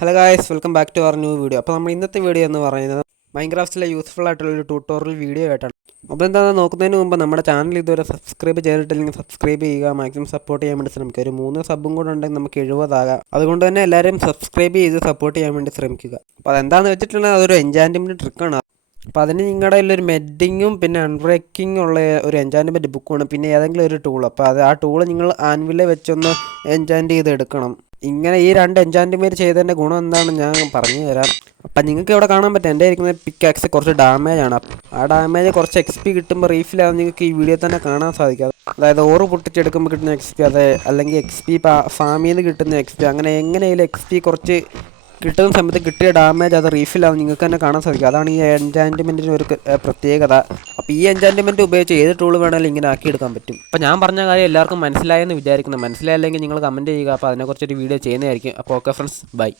Hello guys, welcome back to our new video. അപ്പോൾ നമ്മൾ ഇന്നത്തെ വീഡിയോ എന്ന് പറയുന്നത് മൈൻക്രാഫ്റ്റിലെ യൂസ്ഫുൾ ആയിട്ടുള്ളൊരു ട്യൂട്ടോറിയൽ വീഡിയോ ആയിട്ടാണ്. അപ്പോൾ എന്താണെന്ന് നോക്കുന്നതിന് മുമ്പ് നമ്മുടെ ചാനൽ ഇതുവരെ സബ്സ്ക്രൈബ് ചെയ്തിട്ടില്ലെങ്കിൽ സബ്സ്ക്രൈബ് ചെയ്യുക, മാക്സിമം സപ്പോർട്ട് ചെയ്യാൻ വേണ്ടി ശ്രമിക്കുക. ഒരു 3 സബും കൂടെ ഉണ്ടെങ്കിൽ നമുക്ക് 70 ആകാം. അതുകൊണ്ട് തന്നെ എല്ലാവരും സബ്സ്ക്രൈബ് ചെയ്ത് സപ്പോർട്ട് ചെയ്യാൻ വേണ്ടി ശ്രമിക്കുക. അപ്പോൾ അതെന്താണെന്ന് വെച്ചിട്ടുണ്ടെങ്കിൽ അതൊരു എൻചാൻറ്റ്മെൻറ്റ് ട്രിക്കാണ്. അപ്പോൾ അതിന് നിങ്ങളുടെ കയ്യിലൊരു മെഡിങ്ങും പിന്നെ അൺബ്രേക്കിംഗ് ഉള്ള ഒരു എൻചാൻറ്റ്മെൻറ്റ് ബുക്കുമാണ്, പിന്നെ ഏതെങ്കിലും ഒരു ടൂൾ. അപ്പോൾ ആ ടൂൾ നിങ്ങൾ ആൻവിലെ വെച്ചൊന്ന് എൻചാൻറ്റ് ചെയ്ത് എടുക്കണം. ഇങ്ങനെ ഈ 2 എൻചാൻറ്റ്മെൻറ്റ് ചെയ്തതിൻ്റെ ഗുണം എന്താണെന്ന് ഞാൻ പറഞ്ഞു തരാം. അപ്പം നിങ്ങൾക്ക് ഇവിടെ കാണാൻ പറ്റും, എൻ്റെ ഇരിക്കുന്ന പിക്കാക്സ് കുറച്ച് ഡാമേജ് ആണ്. ആ ഡാമേജ് കുറച്ച് XP കിട്ടുമ്പോൾ റീഫിലാകും നിങ്ങൾക്ക് ഈ വീഡിയോ തന്നെ കാണാൻ സാധിക്കും. അതായത് ഓറ് പൊട്ടിച്ചെടുക്കുമ്പോൾ കിട്ടുന്ന XP, അല്ലെങ്കിൽ XP ഫാമിൽ നിന്ന് കിട്ടുന്ന XP, അങ്ങനെ എങ്ങനെയായാലും XP കുറച്ച് കിട്ടുന്ന സമയത്ത് കിട്ടിയ ഡാമേജ് അത് റീഫിലാവും നിങ്ങൾക്ക് തന്നെ കാണാൻ സാധിക്കും. അതാണ് ഈ എൻചാൻറ്റ്മെൻറ്റിന് ഒരു പ്രത്യേകത. അപ്പോൾ ഈ എൻചാൻറ്റ്മെൻറ്റ് ഉപയോഗിച്ച് ഏത് ടൂൾ വേണമെങ്കിലും ഇങ്ങനെ ആക്കിയെടുക്കാൻ പറ്റും. അപ്പോൾ ഞാൻ പറഞ്ഞ കാര്യം എല്ലാവർക്കും മനസ്സിലായെന്ന് വിചാരിക്കുന്നു. മനസ്സിലായില്ലെങ്കിൽ നിങ്ങൾ കമൻറ്റ് ചെയ്യുക. അപ്പോൾ അതിനെക്കുറിച്ചൊരു വീഡിയോ ചെയ്യുന്നതായിരിക്കും. അപ്പോൾ ഓക്കെ ഫ്രണ്ട്സ്, ബൈ.